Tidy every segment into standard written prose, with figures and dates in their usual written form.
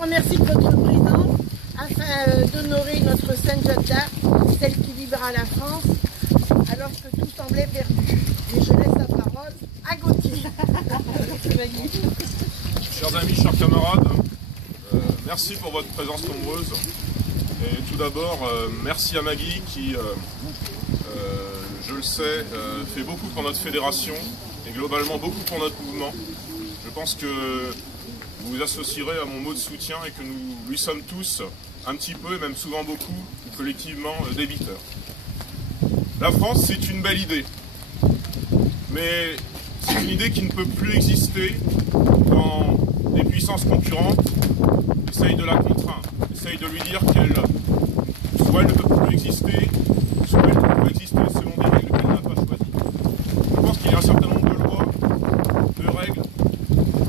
Je remercie votre présence afin d'honorer notre Sainte Jeanne d'Arc, celle qui libéra la France, alors que tout semblait perdu. Et je laisse la parole à Gauthier. Chers amis, chers camarades, merci pour votre présence nombreuse. Et tout d'abord, merci à Maggie qui, je le sais, fait beaucoup pour notre fédération et globalement beaucoup pour notre mouvement. Je pense que vous vous associerez à mon mot de soutien et que nous lui sommes tous un petit peu, et même souvent beaucoup, collectivement débiteurs. La France, c'est une belle idée, mais c'est une idée qui ne peut plus exister quand des puissances concurrentes essayent de la contraindre, essayent de lui dire qu'elle, soit elle ne peut plus exister, soit elle ne peut exister selon des règles qu'elle n'a pas choisies. Je pense qu'il y a un certain nombre de lois, de règles,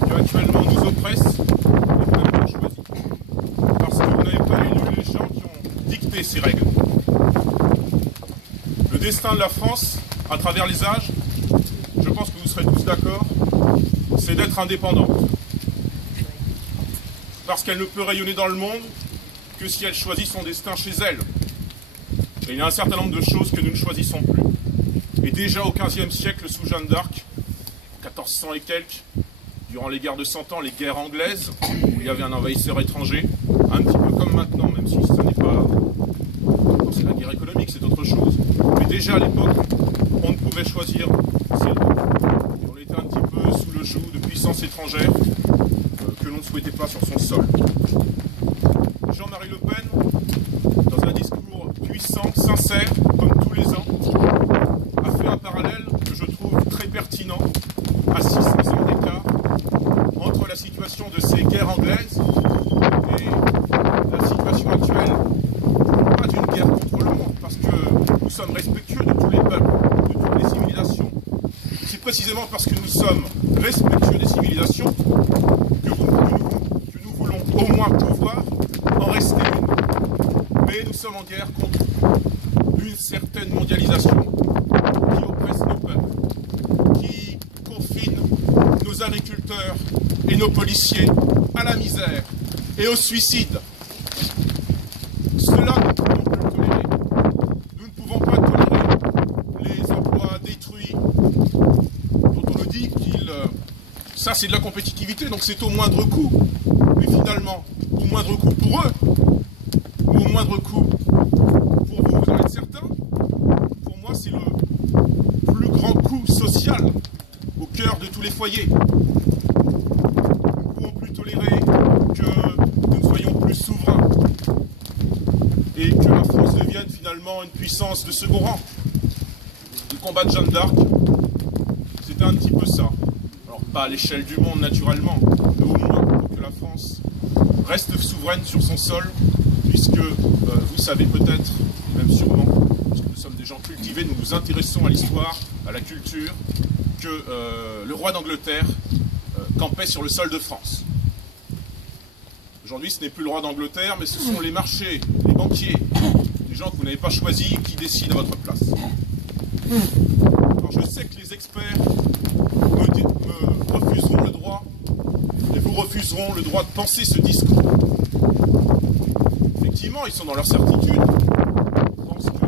qui actuellement nous oppressent et que nous n'avons pas choisies. Parce que vous n'avez pas élu les gens qui ont dicté ces règles. Le destin de la France, à travers les âges, je pense que vous serez tous d'accord, c'est d'être indépendante. Parce qu'elle ne peut rayonner dans le monde que si elle choisit son destin chez elle. Et il y a un certain nombre de choses que nous ne choisissons plus. Et déjà au XVe siècle, sous Jeanne d'Arc, 1400 et quelques, durant les guerres de 100 ans, les guerres anglaises, où il y avait un envahisseur étranger, un petit peu comme maintenant, même si ce n'est pas... c'est la guerre économique, c'est autre chose. Mais déjà à l'époque, on ne pouvait choisir ses droits. Et on était un petit peu sous le joug de puissances étrangères que l'on ne souhaitait pas sur son sol. Jean-Marie Le Pen, dans un discours puissant, sincère, comme tous les ans, a fait un parallèle que je trouve très pertinent à 600 ans d'écart entre la situation de ces guerres anglaises et la situation actuelle, pas d'une guerre contre le monde, parce que nous sommes respectueux de tous les peuples, de toutes les civilisations. C'est précisément parce que nous sommes respectueux des civilisations que nous voulons au moins pouvoir en rester une. Mais nous sommes en guerre contre une certaine mondialisation qui oppresse nos peuples, qui confine nos agriculteurs et nos policiers à la misère et au suicide. Cela, nous ne pouvons plus le tolérer. Nous ne pouvons pas tolérer les emplois détruits, dont on nous dit ça c'est de la compétitivité, donc c'est au moindre coût. Mais finalement, au moindre coût pour eux, ou au moindre coût pour vous, vous en êtes certains. Pour moi, c'est le plus grand coût social au cœur de tous les foyers. Nous ne pouvons plus tolérer que nous ne soyons plus souverains et que la France devienne finalement une puissance de second rang. Le combat de Jeanne d'Arc, c'était un petit peu ça. Alors pas à l'échelle du monde naturellement, mais au moins pour que la France reste souveraine sur son sol, puisque vous savez peut-être, et même sûrement, parce que nous sommes des gens cultivés, nous nous intéressons à l'histoire, à la culture, que le roi d'Angleterre campait sur le sol de France. Aujourd'hui, ce n'est plus le roi d'Angleterre, mais ce sont les marchés, les banquiers, les gens que vous n'avez pas choisis qui décident à votre place. Alors je sais que les experts me refuseront le droit, et vous refuseront le droit de penser ce discours. Effectivement, ils sont dans leur certitude. Ils pensent que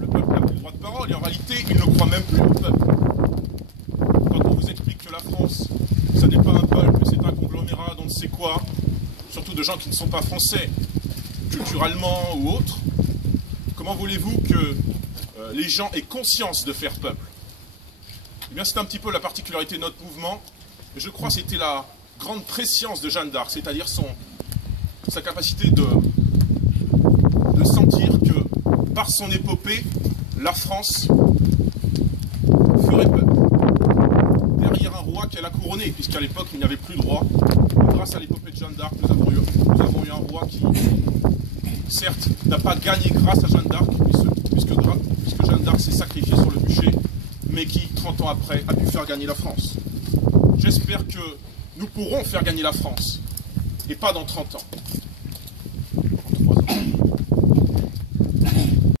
le peuple n'a plus le droit de parole, et en réalité, ils ne croient même plus au peuple. Quand on vous explique que la France, ça n'est pas un peuple, c'est un conglomérat d'on ne sait quoi, surtout de gens qui ne sont pas français, culturellement ou autres, comment voulez-vous que les gens aient conscience de faire peuple? Eh bien, c'est un petit peu la particularité de notre mouvement, et je crois que c'était la grande prescience de Jeanne d'Arc, c'est-à-dire sa capacité de sentir que, par son épopée, la France ferait peuple. Derrière un roi qu'elle a couronné, puisqu'à l'époque, il n'y avait plus de roi. Grâce à l'épopée de Jeanne d'Arc, nous avons eu un roi qui, certes, n'a pas gagné grâce à Jeanne d'Arc, puisque Jeanne d'Arc s'est sacrifiée sur le bûcher, mais qui, 30 ans après, a pu faire gagner la France. J'espère que nous pourrons faire gagner la France, et pas dans 30 ans.